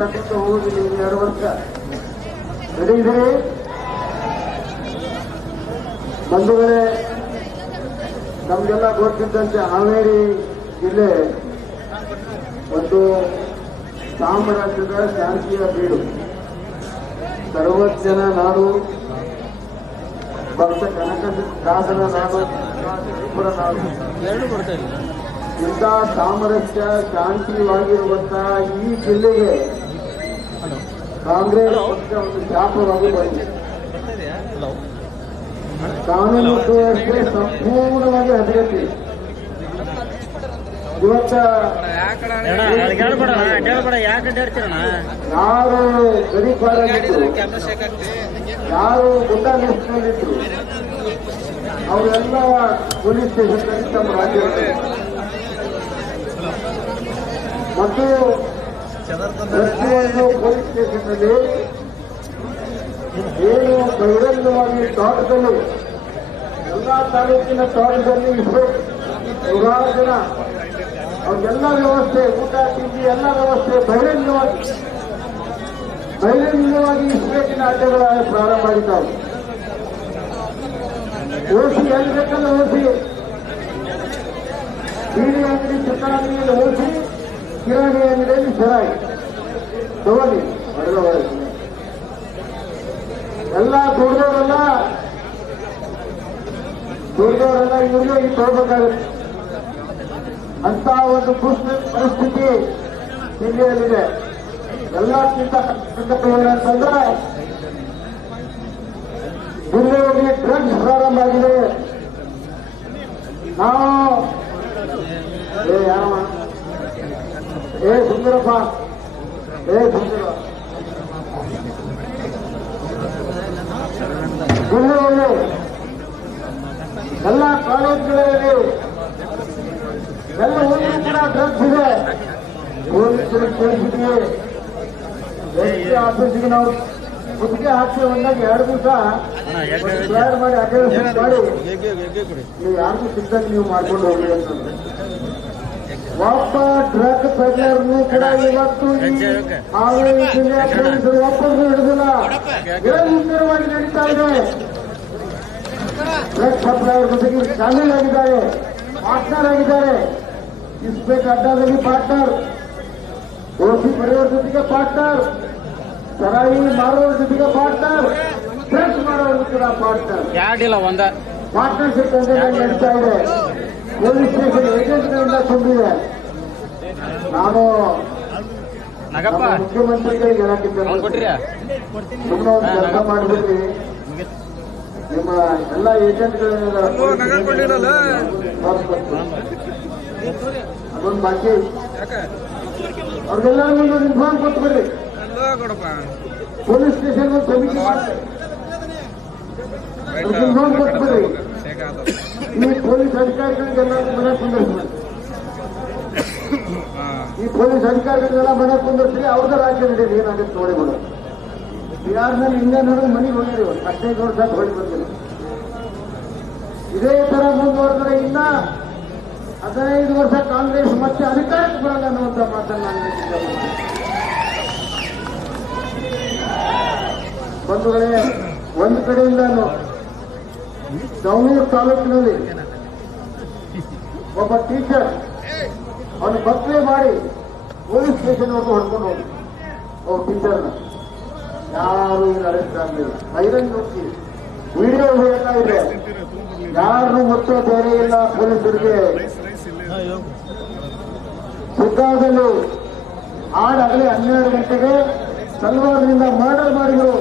ಹೋಗುದಿಲ್ಲ 2 ವರ್ಷ ನಡೆಯಿದರೆ ಬಂಧುಗಳೇ, ನಮಗೆಲ್ಲ ಗೊತ್ತಿದ್ದಂತೆ ಹಾವೇರಿ ಜಿಲ್ಲೆ ಒಂದು ಸಾಮ್ರಾಜ್ಯದ ಶಾಂತಿಯ ಬೀಡು, ಸರ್ವಜ್ಞನ ನಾಡು, ಭಕ್ತ ಕನಕದಾಸನ ನಾಡು, ಇಂಥ ಸಾಮರಸ್ಯ ಶಾಂತಿವಾಗಿರುವಂತಹ ಈ ಜಿಲ್ಲೆಗೆ ಕಾಂಗ್ರೆಸ್ ಪಕ್ಷ ಒಂದು ಶಾಪವಾಗಿ ಬಂದಿದೆ. ಕಾನೂನು ಸುವ್ಯವಸ್ಥೆ ಸಂಪೂರ್ಣವಾಗಿ ಹದಗೆಟ್ಟಿದೆ. ಇವತ್ತ ಯಾರು ಗಡಿಪಾರಾಗಿದ್ರು, ಯಾರು ಗುಂಡಾಗಿದ್ರು, ಅವರೆಲ್ಲ ಪೊಲೀಸ್ ಸ್ಟೇಷನ್ ತಮ್ಮ ರಾಜ್ಯದಲ್ಲಿ ಮತ್ತು ಪ್ರತಿಯೊಂದು ಪೊಲೀಸ್ ಸ್ಟೇಷನ್ನಲ್ಲಿ ಏನು ಬಹಿರಂಗವಾಗಿ ತೋಟದಲ್ಲಿ ಎಲ್ಲ ತಾಲೂಕಿನ ತೋಟದಲ್ಲಿ ಇರಬೇಕು 100 ಜನ, ಅವ್ರಿಗೆಲ್ಲ ವ್ಯವಸ್ಥೆ, ಊಟ ತಿಂಡಿ ಎಲ್ಲ ವ್ಯವಸ್ಥೆ ಬಹಿರಂಗವಾಗಿ ಇಸ್ಬೇಕಿನ ಅಡ್ಡೆಗಳ ಪ್ರಾರಂಭ ಮಾಡಿದ್ದಾವೆ. ಓಸಿ ಎಲ್ಲಿ ಬೇಕಲ್ಲ ಓಸಿ, ಬೀಡಿ ಅಂಗಡಿ ಚಿಕ್ಕ ಅಂಗಡಿಯಲ್ಲಿ ಓಸಿ, ಕಿರಾಣಿ ಅಂಗಡಿಯಲ್ಲಿ ಸರಾಯಿ ತಗೊಳ್ಳಿ ಹೊರಗಡೆ ಎಲ್ಲ ದುಡ್ದವರೆಲ್ಲ ಇವ್ರಿಗೆ ಈಗ ತಗೋಬೇಕಾಗುತ್ತೆ ಅಂತ ಒಂದು ಪರಿಸ್ಥಿತಿ ಜಿಲ್ಲೆಯಲ್ಲಿದೆ. ಎಲ್ಲಕ್ಕಿಂತ ಏನಂತಂದ್ರೆ ಜಿಲ್ಲೆಯಲ್ಲಿ ಡ್ರಗ್ಸ್ ಪ್ರಾರಂಭ ಆಗಿದೆ. ನಾವು ಸುಂದರಪ್ಪ ಜಿಲ್ಲೆಯಲ್ಲಿ ಎಲ್ಲ ಕಾಲೇಜುಗಳಲ್ಲಿ ಎಲ್ಲ ಒಂದು ಕೂಡ ಡ್ರಗ್ಸ್ ಇದೆ. ಪೊಲೀಸರಿಗೆ ಕೇಳಿಸಿದ್ವಿ, ಎಸ್ ಆಫೀಸಿಗೆ ನಾವು ಮುತ್ತಿಗೆ ಹಾಕಿ ಒಂದಾಗ 2 ದಿವಸ ತಯಾರು ಮಾಡಿ ಅಡ್ವರ್ಟೈಸ್ಮೆಂಟ್ ಮಾಡಿ ನೀವು ಯಾರಿಗೂ ಸಿಗ್ದಂಗೆ ನೀವು ಮಾಡ್ಕೊಂಡು ಹೋಗಿ ಅಂತಂದ್ರೆ ಒಬ್ಬ ಡ್ರಗ್ ಪೆಡ್ಲರ್ನು ಕೂಡ ಇವತ್ತು ಹಾವೇರಿ ಜಿಲ್ಲೆಯ ಪೊಲೀಸರು ಒಬ್ಬರನ್ನು ಹಿಡಿದಿಲ್ಲ. ನಿರಂತರವಾಗಿ ನಡೀತಾ ಇದೆ. ಡ್ರಗ್ ಸಪ್ಲೈಯರ್ ಜೊತೆಗೆ ಶಾಮೀಲಾಗಿದ್ದಾರೆ, ಪಾರ್ಟ್ನರ್ ಆಗಿದ್ದಾರೆ. ಇಸ್ಪೇಟ್ ಅಡ್ಡಾದಲ್ಲಿ ಪಾರ್ಟ್ನರ್, ಓಸಿ ಪಡೆಯೋರ ಜೊತೆಗೆ ಪಾರ್ಟ್ನರ್, ಸರಾಯಿ ಮಾರೋರ ಜೊತೆಗೆ ಪಾರ್ಟ್ನರ್, ಡ್ರಗ್ಸ್ ಮಾಡೋರು ಕೂಡ ಪಾರ್ಟ್ನರ್, ಪಾರ್ಟ್ನರ್ಶಿಪ್ ನಡೀತಾ ಇದೆ. ಪೊಲೀಸ್ ಸ್ಟೇಷನ್ ಏಜೆಂಟ್ಗಳಿಂದ ತುಂಬಿದೆ. ನಾನು ಮುಖ್ಯಮಂತ್ರಿಗಳಿಗೆ ಹೇಳಕ್ಕಿದ್ದೇನೆ, ಸುಮ್ಮನೆ ಒಂದು ಕೆಲಸ ಮಾಡಿಬಿಟ್ಟು ನಿಮ್ಮ ಎಲ್ಲ ಏಜೆಂಟ್ಗಳನ್ನೆಲ್ಲ ಅದೊಂದು ಬಾಕಿ ಅವ್ರಿಗೆಲ್ಲರೂ ಒಂದು ಇನ್ಫಾರ್ಮ್ ಕೊಟ್ಬಿಡ್ರಿ. ಪೊಲೀಸ್ ಸ್ಟೇಷನ್ ಒಂದು ಸಮಿತಿ ಇನ್ಫಾರ್ಮ್ ಕೊಟ್ಬಿಡ್ರಿ. ಈ ಪೊಲೀಸ್ ಅಧಿಕಾರಿಗಳಿಗೆಲ್ಲ ಮನೆ ಕುಂದಿರ್ಸ್ರಿ, ಈ ಪೊಲೀಸ್ ಅಧಿಕಾರಿಗಳಿಗೆಲ್ಲ ಮನೆ ಕುಂದಿರ್ಸ್ರಿ. ಅವ್ರದ ರಾಜ್ಯ ನಡೀರಿ, ಏನಾಗುತ್ತೆ ನೋಡಿಬಿಡು. ಬಿಹಾರ್ನಲ್ಲಿ ಹಿಂದೆ ನೋಡಿದ್ರೆ ಮನೆಗೆ ಹೋಗಿರಿ, 15 ವರ್ಷ ಹೊಳಿ ಬಂದಿಲ್ಲ. ಇದೇ ತರ ಮುಂದುವರೆದ್ರೆ ಇನ್ನ 15 ವರ್ಷ ಕಾಂಗ್ರೆಸ್ ಮತ್ತೆ ಅಧಿಕಾರಕ್ಕೆ ಬರಲ್ಲ ಅನ್ನುವಂತ ಮಾತನ್ನು ನಾನು ಹೇಳ್ತಿದ್ದೇನೆ. ಬಂಧುಗಳೇ, ಒಂದು ಕಡೆಯಿಂದ ಜವನೂರು ತಾಲೂಕಿನಲ್ಲಿ ಒಬ್ಬ ಟೀಚರ್ ಅವನು ಬಕ್ಲೆ ಮಾಡಿ ಪೊಲೀಸ್ ಸ್ಟೇಷನ್ ವರೆಗೂ ಹೊಡ್ಕೊಂಡು ಹೋಗಿ ಒಬ್ಬ ಟೀಚರ್ನ ಯಾರು ಈಗ ಅರೆಸ್ಟ್ ಆಗಲಿಲ್ಲ. ಬಹಿರಂಗ ಹೋಗಿ ವಿಡಿಯೋ ಎಲ್ಲ ಇದೆ, ಯಾರನ್ನು ಗೊತ್ತೋ ಬೇರೆ ಇಲ್ಲ. ಪೊಲೀಸರಿಗೆ ಸುದ್ದಾದಲ್ಲಿ ಆಗಲೇ 12 ಗಂಟೆಗೆ ಸಲ್ವಾರ್ನಿಂದ ಮರ್ಡರ್ ಮಾಡಿದ್ರು.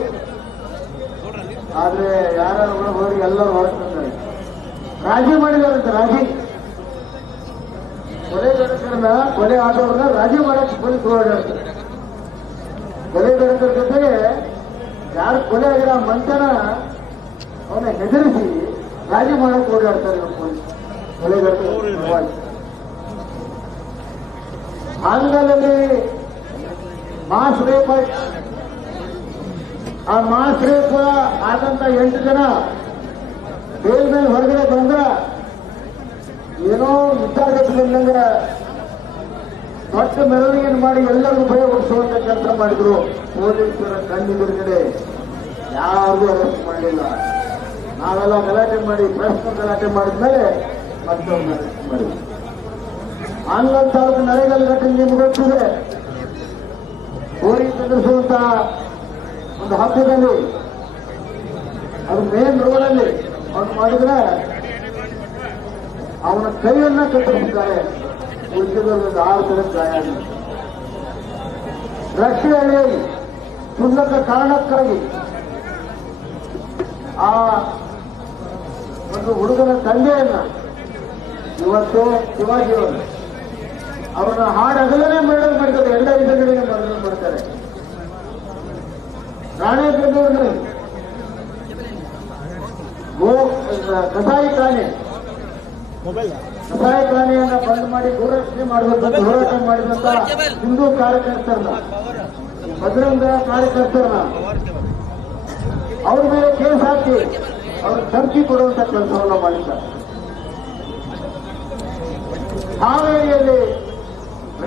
ಆದ್ರೆ ಯಾರು ಹೋಗಿ ಎಲ್ಲರೂ ಹೊರಡ್ತಾರೆ, ರಾಜಿ ಮಾಡಿದಾರಂತೆ. ರಾಜಿ ಕೊಲೆ ಆದವ್ರನ್ನ ರಾಜಿ ಮಾಡಕ್ಕೆ ಪೊಲೀಸ್ ಓಡಾಡ್ತಾರೆ. ಕೊಲೆಗಡಕರ ಜೊತೆಗೆ ಯಾರು ಕೊಲೆ ಆಗಿರೋ ಮಂಚನ ಅವನ್ನ ಹೆದರಿಸಿ ರಾಜಿ ಮಾಡಕ್ಕೆ ಓಡಾಡ್ತಾರೆ ಪೊಲೀಸ್ ಕೊಲೆಗಡಕ. ಹಾಂಗಲಲ್ಲಿ ಮಾಸ್ ರೇಪ್ ಆ ಮಾಸ್ ರೇಪ್ ಆದಂತ 8 ಜನ ಬೇಲ್ ಮೇಲೆ ಹೊರಗಡೆ ಬಂದ್ರ ಏನೋ ವಿಚಾರಕ್ಕೆ ಬಂದಂಗ ದೊಡ್ಡ ಮೆರವಣಿಗೆಯನ್ನು ಮಾಡಿ ಎಲ್ಲರಿಗೂ ಭಯ ಹುಟ್ಟಿಸುವಂತ ಕೆಲಸ ಮಾಡಿದ್ರು. ಪೊಲೀಸರ ಕಣ್ಣಿದುರುಗಡೆ ಯಾರಿಗೂ ಅರೆಸ್ಟ್ ಮಾಡಲಿಲ್ಲ. ನಾವೆಲ್ಲ ಗಲಾಟೆ ಮಾಡಿ ಪ್ರಶ್ನೆ ಗಲಾಟೆ ಮಾಡಿದ್ಮೇಲೆ ಮತ್ತೊಂದು ಅರೆಸ್ಟ್ ಮಾಡಿದ್ವಿ. ಆನ್ಲೈನ್ ತಾಲೂಕು ನರೇಗಲ್ ಘಟನೆ ನಿಮ್ಗೆ ಗೊತ್ತಿದೆ. ಹೋರಿ ತೆಗೆಸುವಂತ ಒಂದು ಹಬ್ಬದಲ್ಲಿ ಅದು ಮೇನ್ ರೋಡಲ್ಲಿ ಅವ್ರು ಮಾಡಿದ್ರೆ ಅವನ ಕೈಯನ್ನ ಕತ್ತರಿಸಿದ್ದಾರೆ. ಉಳಿಸಿದವರಿಗೆ 6 ಜನ ಗಾಯ ಆಗಿದೆ. ರಸ್ತೆಯಲ್ಲಿ ಕ್ಷುಲ್ಲಕ ಕಾರಣಕ್ಕಾಗಿ ಆ ಒಂದು ಹುಡುಗನ ತಂದೆಯನ್ನ ಇವತ್ತು ಶಿವಾಜಿಯವರು ಅವರನ್ನ ಹಾಡಗಲನೆ ಮರ್ಡರ್ ಮಾಡ್ತಾರೆ. ಎಲ್ಲ ವಿಧಗಳಿಗೆ ಮರ್ಡರ್ ಮಾಡ್ತಾರೆ. ರಾಣೇಬೆನ್ನೂರಿನಲ್ಲಿ ಕಸಾಯಿಖಾನೆಯನ್ನ ಬಂದ್ ಮಾಡಿ ಗೋರಕ್ಷಣೆ ಮಾಡಬೇಕಂತ ಹೋರಾಟ ಮಾಡಿದಂತ ಹಿಂದೂ ಕಾರ್ಯಕರ್ತರನ್ನ, ಬಜರಂಗ ಕಾರ್ಯಕರ್ತರನ್ನ ಅವ್ರ ಮೇಲೆ ಕೇಸ್ ಹಾಕಿ ಅವ್ರ ಧಮಕಿ ಕೊಡುವಂತ ಕೆಲಸವನ್ನ ಮಾಡಿದ್ದಾರೆ. ಹಾವೇರಿಯಲ್ಲಿ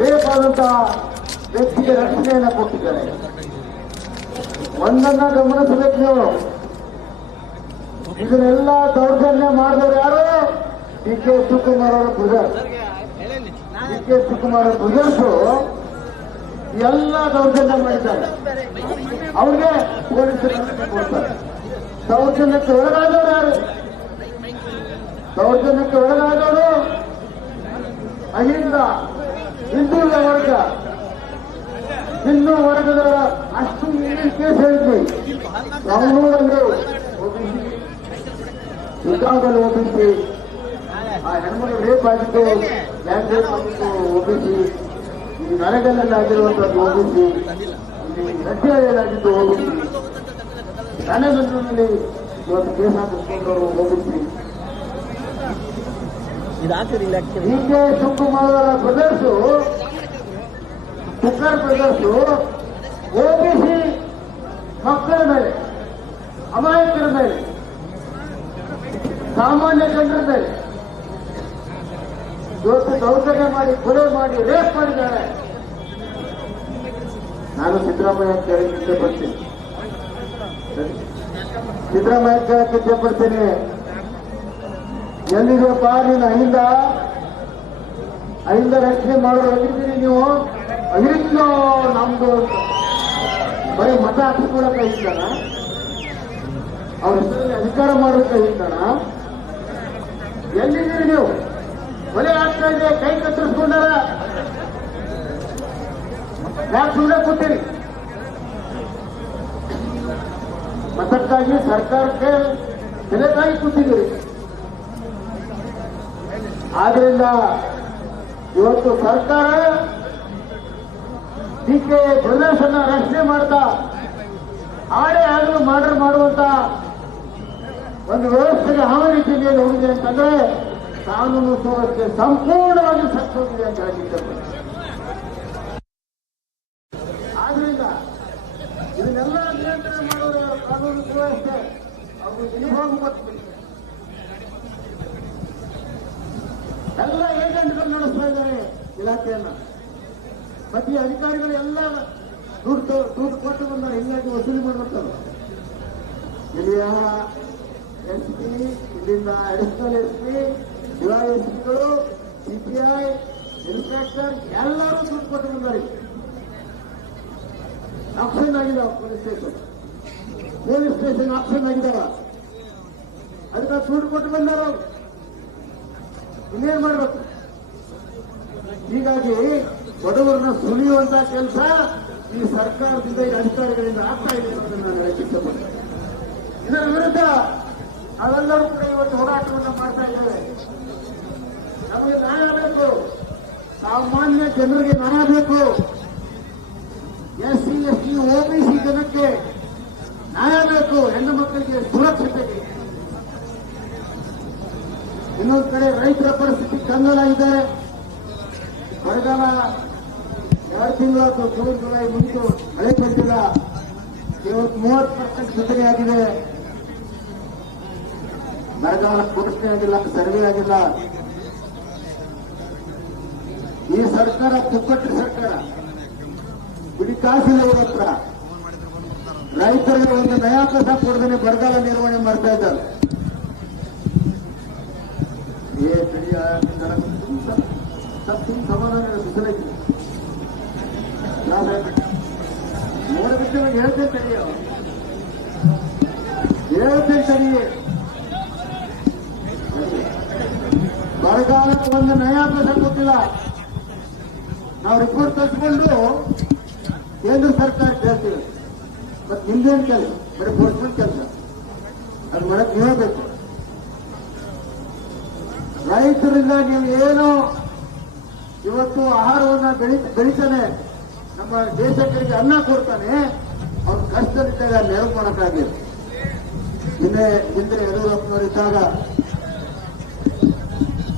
ರೇಪ್ ಆದಂತಹ ವ್ಯಕ್ತಿಗೆ ರಕ್ಷಣೆಯನ್ನ ಕೊಟ್ಟಿದ್ದಾರೆ. ಒಂದನ್ನ ಗಮನಿಸಬೇಕು ನೀವು. ಇದನ್ನೆಲ್ಲ ದೌರ್ಜನ್ಯ ಮಾಡಿದವರು ಯಾರು? ಡಿ ಕೆ ಶಿವಕುಮಾರ್ ಅವರ ಬ್ರದರ್ಸ್. ಡಿ ಕೆ ಶಿವಕುಮಾರ್ ಅವರ ಬ್ರದರ್ಸು ಎಲ್ಲ ದೌರ್ಜನ್ಯ ಮಾಡಿದ್ದಾರೆ. ಅವ್ರಿಗೆ ಪೊಲೀಸರು ಕೊಡ್ತಾರೆ. ದೌರ್ಜನ್ಯಕ್ಕೆ ಒಳಗಾದವರು ಯಾರು? ದೌರ್ಜನ್ಯಕ್ಕೆ ಒಳಗಾದವರು ಅಹಿಂದ ಹಿಂದುಳಿದ ವರ್ಗ, ಹಿಂದೂ ವರ್ಗದ ಅಷ್ಟು ಕೇಸ್ ಹೇಳಿದ್ವಿ. ಬೆಂಗಳೂರಲ್ಲಿ ಓಬಿಸಿ, ಶಿಕಾಗೋದಲ್ಲಿ ಓಬಿಸಿ, ಆ ಹೆಣ್ಮಗಳು ರೇಪ್ ಆಗಿದ್ದು, ಲ್ಯಾಂಡ್ ರೇಪ್ ಆಗಿದ್ದು ಓಬಿಸಿ, ಈ ನರೇಗಲ್ನಲ್ಲಿ ಆಗಿರುವಂತದ್ದು ಓಬಿಸಿ, ಇಲ್ಲಿ ರಷ್ಯಾದಲ್ಲಾಗಿದ್ದು ಓಬಿಸಿ, ರಾಣೇಬೆನ್ನೂರಿನಲ್ಲಿ ಇವತ್ತು ಕೇಸ್ ಹಾಕಿಸ್ಕೊಂಡವರು ಓಬಿಸಿ. ಡಿ ಕೆ ಶಿವಕುಮಾರ್ ಅವರ ಬ್ರದರ್ಸು, ಕುಕ್ಕರ್ ಬ್ರದರ್ಸು ಓಬಿಸಿ ಮಕ್ಕಳ ಮೇಲೆ, ಅಮಾಯಕರ ಮೇಲೆ, ಸಾಮಾನ್ಯ ಜನರ ಮೇಲೆ ಇವತ್ತು ದೌರ್ಜನ್ಯ ಮಾಡಿ, ಕೊಲೆ ಮಾಡಿ, ರೇಪ್ ಮಾಡಿದ್ದಾರೆ. ನಾನು ಸಿದ್ದರಾಮಯ್ಯ ಕೇಳಕ್ಕೆ ಇಷ್ಟಪಡ್ತೀನಿ. ಸಿದ್ದರಾಮಯ್ಯ ಕೇಳಕ್ಕೆ ಇಷ್ಟಪಡ್ತೀನಿ. ಎಲ್ಲಿದೆಯಪ್ಪ ನೀನು ಅಹಿಂದ ರಕ್ಷಣೆ ಮಾಡೋರು ಎಲ್ಲಿದ್ದೀರಿ ನೀವು? ಅಹಿಂದ ನಮ್ದು ಬರೀ ಮತ ಹಾಕಿಸ್ಕೊಳಕ ಇದ್ದಾನ? ಅವ್ರ ಹೆಸರಲ್ಲಿ ಅಧಿಕಾರ ಮಾಡೋಕೆ ಇದ್ದಾನ? ಎಲ್ಲಿದ್ದೀರಿ ನೀವು? ಕೊಲೆ ಆಗ್ತಾ ಇದೆ, ಕೈ ಕತ್ತರಿಸ್ಕೊಂಡಾರ. ಯಾಕೆ ಸುಮ್ಮನೆ ಕೂತೀರಿ? ಮತಕ್ಕಾಗಿ ಸರ್ಕಾರಕ್ಕೆ ಬೆಲೆಗಾಗಿ ಕೂತಿದ್ದೀರಿ. ಆದ್ರಿಂದ ಇವತ್ತು ಸರ್ಕಾರ ಡಿ ಕೆ ಬ್ರದರ್ಸ್ ಅನ್ನ ರಕ್ಷಣೆ ಮಾಡ್ತಾ ಆಡೇ ಆಗಲು ಮರ್ಡರ್ ಮಾಡುವಂತ ಒಂದು ವ್ಯವಸ್ಥೆಗೆ ಹಾವೇರಿ ಜಿಲ್ಲೆಯಲ್ಲಿ ಹೋಗಿದೆ ಅಂತಂದ್ರೆ ಕಾನೂನು ಸುವ್ಯವಸ್ಥೆ ಸಂಪೂರ್ಣವಾಗಿ ಸತ್ತೋಗಿದೆ ಅಂತ ಹೇಳಿದ್ದಾರೆ. ಆದ್ರಿಂದ ಇದನ್ನೆಲ್ಲ ನಿಯಂತ್ರಣ ಮಾಡುವ ಕಾನೂನು ಸುವ್ಯವಸ್ಥೆ ಅವರು ಇವಾಗ ಬರ್ತೀವಿ. ಎಲ್ಲ ಏಜೆಂಟ್ಗಳು ನಡೆಸ್ತಾ ಇದ್ದಾರೆ ಇಲಾಖೆಯನ್ನ. ಮತ್ತೆ ಈ ಅಧಿಕಾರಿಗಳು ಎಲ್ಲ ದುಡ್ಡು ಕೊಟ್ಟು ಬಂದಾರೆ, ಹಿಂಗಾಗಿ ವಸೂಲಿ ಮಾಡ್ತಾರೆ. ಇಲ್ಲಿಯ ಎಸ್ಪಿ, ಇಲ್ಲಿಂದ ಅಡಿಷನಲ್ ಎಸ್ಪಿ, ಡಿವೈಎಸ್ಪಿಗಳು, ಸಿಪಿಐ, ಇನ್ಸ್ಪೆಕ್ಟರ್ ಎಲ್ಲರೂ ದುಡ್ಡು ಕೊಟ್ಟು ಬಂದಾರೆ. ಆಪ್ಷನ್ ಆಗಿದಾವ ಪೊಲೀಸ್ ಸ್ಟೇಷನ್ ಆಪ್ಷನ್ ಆಗಿದಾವ. ಅದಕ್ಕೆ ದುಡ್ಡು ಕೊಟ್ಟು ಬಂದಾರ. ಇನ್ನೇನ್ ಮಾಡ್ಬೇಕು? ಹೀಗಾಗಿ ಬಡವರನ್ನ ಸುಳಿಯುವಂತ ಕೆಲಸ ಈ ಸರ್ಕಾರದಿಂದ, ಈ ಅಧಿಕಾರಿಗಳಿಂದ ಆಗ್ತಾ ಇದೆ ಅಂತ ನಾನು ಹೇಳಕ್ಕೆ ಇಷ್ಟಪಡ್ತೇನೆ. ಇದರ ವಿರುದ್ಧ ನಾವೆಲ್ಲರೂ ಕೂಡ ಇವತ್ತು ಹೋರಾಟವನ್ನು ಮಾಡ್ತಾ ಇದ್ದೇವೆ. ನಮಗೆ ನ್ಯಾಯ ಬೇಕು, ಸಾಮಾನ್ಯ ಜನರಿಗೆ ನ್ಯಾಯ ಬೇಕು. SC, ST, OBC ಜನಕ್ಕೆ ನ್ಯಾಯ ಬೇಕು. ಹೆಣ್ಣು ಮಕ್ಕಳಿಗೆ ಸುರಕ್ಷತೆಗೆ. ಇನ್ನೊಂದು ಕಡೆ ರೈತರ ಪರಿಸ್ಥಿತಿ ಕಂಗಾಲಾಗಿದೆ. ಬರಗಾಲ 2 ತಿಂಗಳು ಜೂನ್ ಜುಲೈ ಮುಂಚೆ ಮಳೆ ಬಂದಿಲ್ಲ. ಇವತ್ತು 30% ಜೊತೆಗೆ ಆಗಿದೆ. ಬರಗಾಲ ಘೋಷಣೆ ಆಗಿಲ್ಲ, ಸರ್ವೆ ಆಗಿಲ್ಲ. ಈ ಸರ್ಕಾರ ಪುಕ್ಕಟ್ಟಿ ಸರ್ಕಾರ, ಬಿಡಿ ಕಾಸಿಲ್ಲ ಇವ್ರ ಹತ್ರ. ರೈತರಿಗೆ ಒಂದು ನಯಾ ಪೈಸಾ ಕೊಡದೇನೆ ಬರಗಾಲ ನಿರ್ವಹಣೆ ಮಾಡ್ತಾ ಇದ್ದಾರೆ. ಸಮಾಧಾನ ಬಿಸಿಲೈತಿ ನೋಡಬಿಟ್ಟು ಹೇಳ್ತೇನೆ ಸರಿಯೋ, ಹೇಳ್ತೇನೆ ಸರಿ. ಬರಗಾಲಕ್ಕೆ ಒಂದು ನಯಾ ಪೈಸಾ ಕೊಟ್ಟಿಲ್ಲ. ನಾವು ರಿಪೋರ್ಟ್ ತರಿಸ್ಕೊಂಡು ಕೇಂದ್ರ ಸರ್ಕಾರ ಕೇಳ್ತೀವಿ, ಮತ್ತೆ ನಿಮ್ದೇನು ಕೆಲಸ? ಬರೀ ಬೋರ್ಸ್ಮೆಂಟ್ ಕೆಲಸ, ಅದು ಮಾಡಕ್ ನೀವೇ ಬೇಕು. ರೈತರಿಂದ ನೀವು ಏನು ಇವತ್ತು ಆಹಾರವನ್ನ ಬೆಳಿತಾನೆ, ನಮ್ಮ ದೇಶಕ್ಕೆ ಅನ್ನ ಕೊಡ್ತಾನೆ, ಅವ್ರ ಕಷ್ಟದಲ್ಲಿದ್ದಾಗ ನೆರವು ಮಾಡಕ್ಕಾಗಿಲ್ಲ. ಹಿಂದೆ ಯಡಿಯೂರಪ್ಪನವರಿದ್ದಾಗ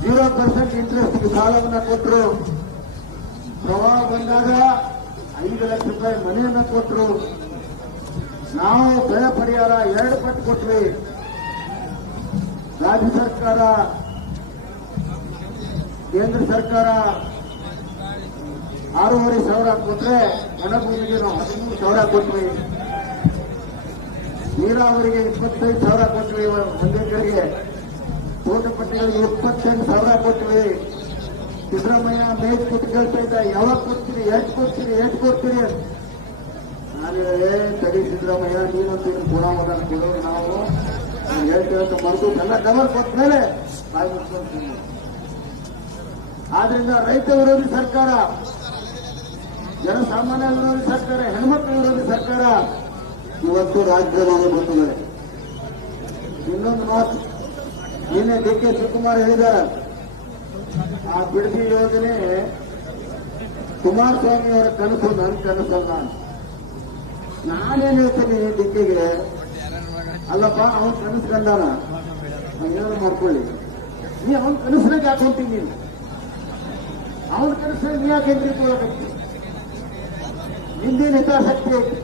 0% ಇಂಟ್ರೆಸ್ಟ್ ಸಾಲವನ್ನ ಕೊಟ್ಟರು. ಪ್ರವಾಹ ಬಂದಾಗ 5 ಲಕ್ಷ ರೂಪಾಯಿ ಮನೆಯನ್ನ ಕೊಟ್ಟರು. ನಾವು ಬೆಳೆ ಪರಿಹಾರ 2 ಪಟ್ಟು ಕೊಟ್ವಿ. ರಾಜ್ಯ ಸರ್ಕಾರ, ಕೇಂದ್ರ ಸರ್ಕಾರ 6,500 ಕೊಟ್ರೆ ಒಣಭೂಮಿಗೆ ನಾವು 13,000 ಕೊಟ್ವಿ. ನೀರಾವರಿಗೆ 25,000 ಕೊಟ್ವಿ. ಒಂದೇ ಕಡೆಗೆ ತೋಟಪಟ್ಟಿಗಳಿಗೆ 28,000 ಕೊಟ್ವಿ. ಸಿದ್ದರಾಮಯ್ಯ ಮೇಜ್ ಕೊಟ್ಟು ಕೇಳ್ತಾ ಇದ್ದ, ಯಾವಾಗ ಕೊಡ್ತೀರಿ, ಎಷ್ಟು ಕೊಡ್ತೀರಿ ಅಂತ. ನಾನು ತಡಿ ಸಿದ್ದರಾಮಯ್ಯ, ನೀನಂತೂ ಕೊಡೋ ಮಗ ಕೊಡೋರು ನಾವು ಹೇಳ್ತಿರೋ ಮರೆದು ಎಲ್ಲ ಡಬಲ್ ಕೊಟ್ಟ ಮೇಲೆ ಬಾಯಿ ಮುಚ್ಕೊಂತೀನಿ. ಆದ್ರಿಂದ ರೈತ ವಿರೋಧಿ ಸರ್ಕಾರ, ಜನಸಾಮಾನ್ಯ ವಿರೋಧಿ ಸರ್ಕಾರ, ಹೆಣ್ಮಕ್ಳ ವಿರೋಧಿ ಸರ್ಕಾರ ಇವತ್ತು ರಾಜ್ಯದಲ್ಲಿ ಬಂಧುಗಳೇ. ಇನ್ನೊಂದು ಮಾತು, ನಿನ್ನೆ ಡಿ ಕೆ ಶಿವಕುಮಾರ್ ಹೇಳಿದ್ದಾರೆ, ಆ ಬಿಡದಿ ಯೋಜನೆ ಕುಮಾರಸ್ವಾಮಿ ಅವರ ಕನಸು, ನನ್ನ ಕನಸಲ್ಲ. ನಾನೇನ್ ಹೇಳ್ತೀನಿ ಡಿಕೆಗೆ, ಅಲ್ಲಪ್ಪ ಅವನ್ ಕನಸು ಕಂಡಾನ, ಏನಾದ್ರು ಮಾಡ್ಕೊಳ್ಳಿ, ನೀ ಅವನ್ ಕನಸಿನಾಗ ಹಾಕೊಂತೀನಿ. ನೀನು ಅವನ ಕನಸಿನಾಗ ನೀ ಯಾಕೆ ಎದುರಿಕೊಳ್ಳಕತ್ತಿ? ನಿಂದೇನು ಹಿತಾಸಕ್ತಿ ಐತಿ?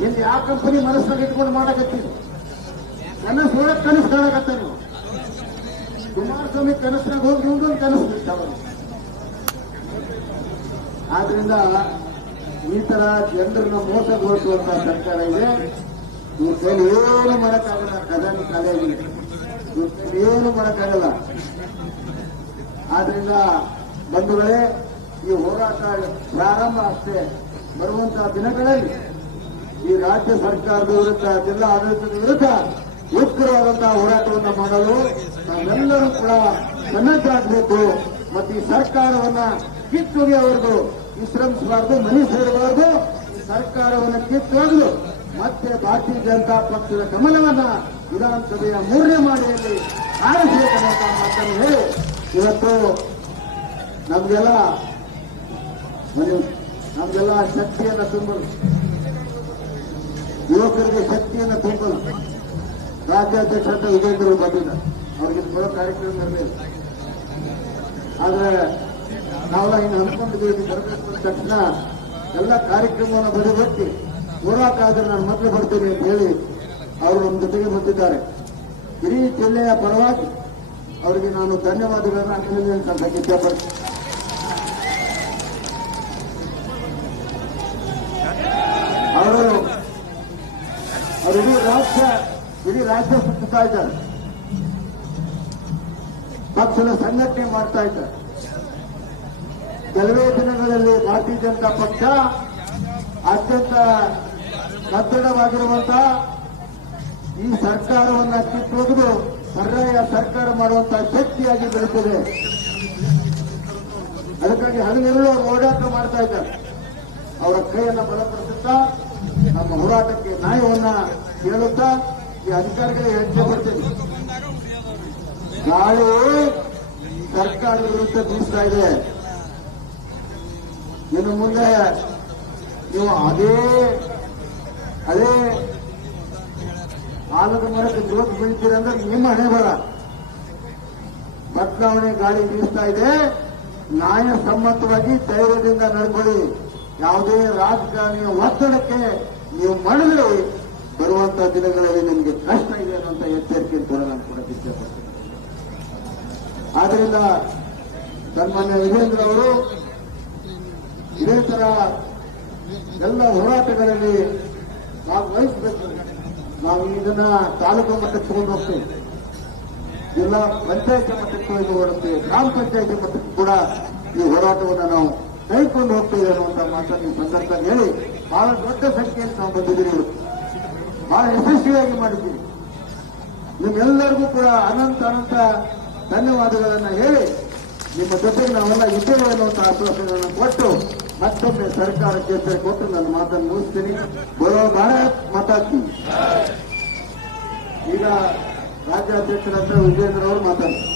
ನಿಂದ ಯಾವ ಕಂಪನಿ ಮನಸ್ಸಿನಾಗ ಇಟ್ಕೊಂಡು ಮಾಡಕತ್ತೀನಿ? ಕನಸು ಒಳಗೆ ಕನಸು ಕಾಣಕತ್ತ ನೀವು. ಕುಮಾರಸ್ವಾಮಿ ಕನಸಿನಾಗ ಹೋಗಿ ನಿಮ್ದೊಂದು ಕನಸು ಬಿಡ್ತಾವ. ಆದ್ರಿಂದ ಈ ತರ ಜನರನ್ನ ಮೋಸಗೊಳಿಸುವಂತಹ ಸರ್ಕಾರ ಇದೆ. ಇವ್ರ ಕೈಲಿ ಏನು ಮಾಡಕ್ಕಾಗಲ್ಲ. ಖಜಾನೆ ಕಾಲೇಜಿಗೆ ಇವ್ರ ಕೈಲಿ ಏನು ಮಾಡಕ್ಕಾಗಲ್ಲ. ಆದ್ರಿಂದ ಬಂಧುಗಳೇ, ಈ ಹೋರಾಟ ಪ್ರಾರಂಭ ಅಷ್ಟೇ. ಬರುವಂತಹ ದಿನಗಳಲ್ಲಿ ಈ ರಾಜ್ಯ ಸರ್ಕಾರದ ವಿರುದ್ಧ, ಜಿಲ್ಲಾ ಆಡಳಿತದ ವಿರುದ್ಧ ಉಗ್ರವಾದಂತಹ ಹೋರಾಟವನ್ನು ಮಾಡಲು ನಾವೆಲ್ಲರೂ ಕೂಡ ಸನ್ನದ್ಧರಾಗಬೇಕು. ಮತ್ತು ಈ ಸರ್ಕಾರವನ್ನ ಕಿತ್ತೊಗೆಯವರೆಗೂ ವಿಶ್ರಮಿಸಬಾರದು, ಮನೆ ಸೇರಬಾರದು. ಈ ಸರ್ಕಾರವನ್ನು ಕಿತ್ತೊಗೆದು ಮತ್ತೆ ಭಾರತೀಯ ಜನತಾ ಪಕ್ಷದ ಕಮಲವನ್ನ ವಿಧಾನಸಭೆಯ 3ನೇ ಮಾಡಿಯಲ್ಲಿ ಆರಿಸಬೇಕನ್ನೋ ಮಾತನ್ನು ಹೇಳಿ, ಇವತ್ತು ನಮ್ಗೆಲ್ಲ ಶಕ್ತಿಯನ್ನ ತುಂಬಲು, ಯುವಕರಿಗೆ ಶಕ್ತಿಯನ್ನ ತುಂಬಲು ರಾಜ್ಯಾಧ್ಯಕ್ಷ ಅಂತ ವಿಜೇಂದ್ರ ಬಂದಿದ್ದಾರೆ. ಅವ್ರಿಗೆ ಬರೋ ಕಾರ್ಯಕ್ರಮ ಇರಲಿಲ್ಲ. ಆದ್ರೆ ನಾವೆಲ್ಲ ಇನ್ನು ಅನ್ಕೊಂಡಿದ್ದೀವಿ, ಬರಬೇಕು ತಕ್ಷಣ ಎಲ್ಲ ಕಾರ್ಯಕ್ರಮವನ್ನು ಬದಿಗೊತ್ತಿ ಹೋರಾಟ ಆದ್ರೆ ನಾನು ಮೊದಲು ಬರ್ತೀನಿ ಅಂತ ಹೇಳಿ ಅವರು ನಮ್ಮ ಜೊತೆಗೆ ಬಂದಿದ್ದಾರೆ. ಇಡೀ ಜಿಲ್ಲೆಯ ಪರವಾಗಿ ಅವರಿಗೆ ನಾನು ಧನ್ಯವಾದಗಳನ್ನು ಅಭಿನಂದನೆ ಸಲ್ಲಿಸಕ್ಕೆ ಇಷ್ಟಪಡ್ತೀನಿ. ಅವರು ಇಡೀ ರಾಜ್ಯ ಸುತ್ತಾ ಇದ್ದಾರೆ, ಪಕ್ಷದ ಸಂಘಟನೆ ಮಾಡ್ತಾ ಇದ್ದಾರೆ. ಕೆಲವೇ ದಿನಗಳಲ್ಲಿ ಭಾರತೀಯ ಜನತಾ ಪಕ್ಷ ಅತ್ಯಂತ ಸದೃಢವಾಗಿರುವಂತಹ ಈ ಸರ್ಕಾರವನ್ನ ಕಿತ್ತೊಗೆದು ಪರ್ಯಾಯ ಸರ್ಕಾರ ಮಾಡುವಂತಹ ಶಕ್ತಿಯಾಗಿ ಬೆಳೆದಿದೆ. ಅದಕ್ಕಾಗಿ ಹಗಲಿರುಳು ಅವರು ಹೋರಾಟ ಮಾಡ್ತಾ ಇದ್ದಾರೆ. ಅವರ ಕೈಯನ್ನು ಬಲಪಡಿಸುತ್ತಾ ನಮ್ಮ ಹೋರಾಟಕ್ಕೆ ನ್ಯಾಯವನ್ನ ಕೇಳುತ್ತಾ ಈ ಅಧಿಕಾರಿಗಳಿಗೆ ಹೆಜ್ಜೆ ಬರ್ತೀನಿ. ಗಾಳಿ ಸರ್ಕಾರದ ವಿರುದ್ಧ ಬೀಸ್ತಾ ಇದೆ. ಇನ್ನು ಮುಂದೆ ನೀವು ಅದೇ ಆಲದ ಮರಕ್ಕೆ ಜೋತ್ ಬೀಳ್ತೀರಂದ್ರೆ ನಿಮ್ಮ ಹಣೆ ಬರ. ಬದಲಾವಣೆ ಗಾಳಿ ಬೀಸ್ತಾ ಇದೆ. ನ್ಯಾಯಸಮ್ಮತವಾಗಿ ಧೈರ್ಯದಿಂದ ನಡ್ಕೊಳ್ಳಿ. ಯಾವುದೇ ರಾಜಕಾರಣಿಯ ಒತ್ತಡಕ್ಕೆ ನೀವು ಮಣಿದ್ರೆ ಬರುವಂತಹ ದಿನಗಳಲ್ಲಿ ನಿಮಗೆ ಕಷ್ಟ ಇದೆ ಅನ್ನುವಂಥ ಎಚ್ಚರಿಕೆಯನ್ನು ಕೂಡ ನಾನು ಕೂಡ ಇಷ್ಟಪಡ್ತೀನಿ. ಆದ್ರಿಂದ ಸನ್ಮಾನ್ಯ ವಿಜೇಂದ್ರ ಅವರು ಇದೇ ತರ ಎಲ್ಲ ಹೋರಾಟಗಳಲ್ಲಿ ಭಾಗವಹಿಸಬೇಕು. ನಾವು ಇದನ್ನ ತಾಲೂಕು ಮಟ್ಟಕ್ಕೆ ತಗೊಂಡು ಹೋಗ್ತೇವೆ, ಜಿಲ್ಲಾ ಪಂಚಾಯತ್ ಮಟ್ಟಕ್ಕೆ ಹೋಗ್ತೇವೆ, ಗ್ರಾಮ ಪಂಚಾಯತಿ ಮಟ್ಟಕ್ಕೆ ಕೂಡ ಈ ಹೋರಾಟವನ್ನು ನಾವು ಕೈಕೊಂಡು ಹೋಗ್ತೇವೆ ಅನ್ನುವಂಥ ಮಾತನ್ನು ಈ ಸಂದರ್ಭದಲ್ಲಿ ಹೇಳಿ, ಬಹಳ ದೊಡ್ಡ ಸಂಖ್ಯೆಯಲ್ಲಿ ನಾವು ಬಂದಿದ್ದೀರಿ, ಬಹಳ ಯಶಸ್ವಿಯಾಗಿ ಮಾಡಿದ್ದೀರಿ. ನಿಮ್ಮೆಲ್ಲರಿಗೂ ಕೂಡ ಅನಂತ ಅನಂತ ಧನ್ಯವಾದಗಳನ್ನು ಹೇಳಿ ನಿಮ್ಮ ಜೊತೆಗೆ ನಾವೆಲ್ಲ ಇದ್ದೇವೆ ಅನ್ನುವಂಥ ಆಶ್ವಾಸನೆಯನ್ನು ಕೊಟ್ಟು ಮತ್ತೊಮ್ಮೆ ಸರ್ಕಾರಕ್ಕೆ ಹೆಸರು ಕೊಟ್ಟು ನನ್ನ ಮಾತನ್ನು ಮುಗಿಸ್ತೀನಿ. ಬೋಲೋ ಭಾರತ್ ಮಾತಾ ಕಿ. ಈಗ ರಾಜ್ಯಾಧ್ಯಕ್ಷರಾದ ವಿಜೇಂದ್ರ ಅವರು ಮಾತಾಡ್ತಾರೆ.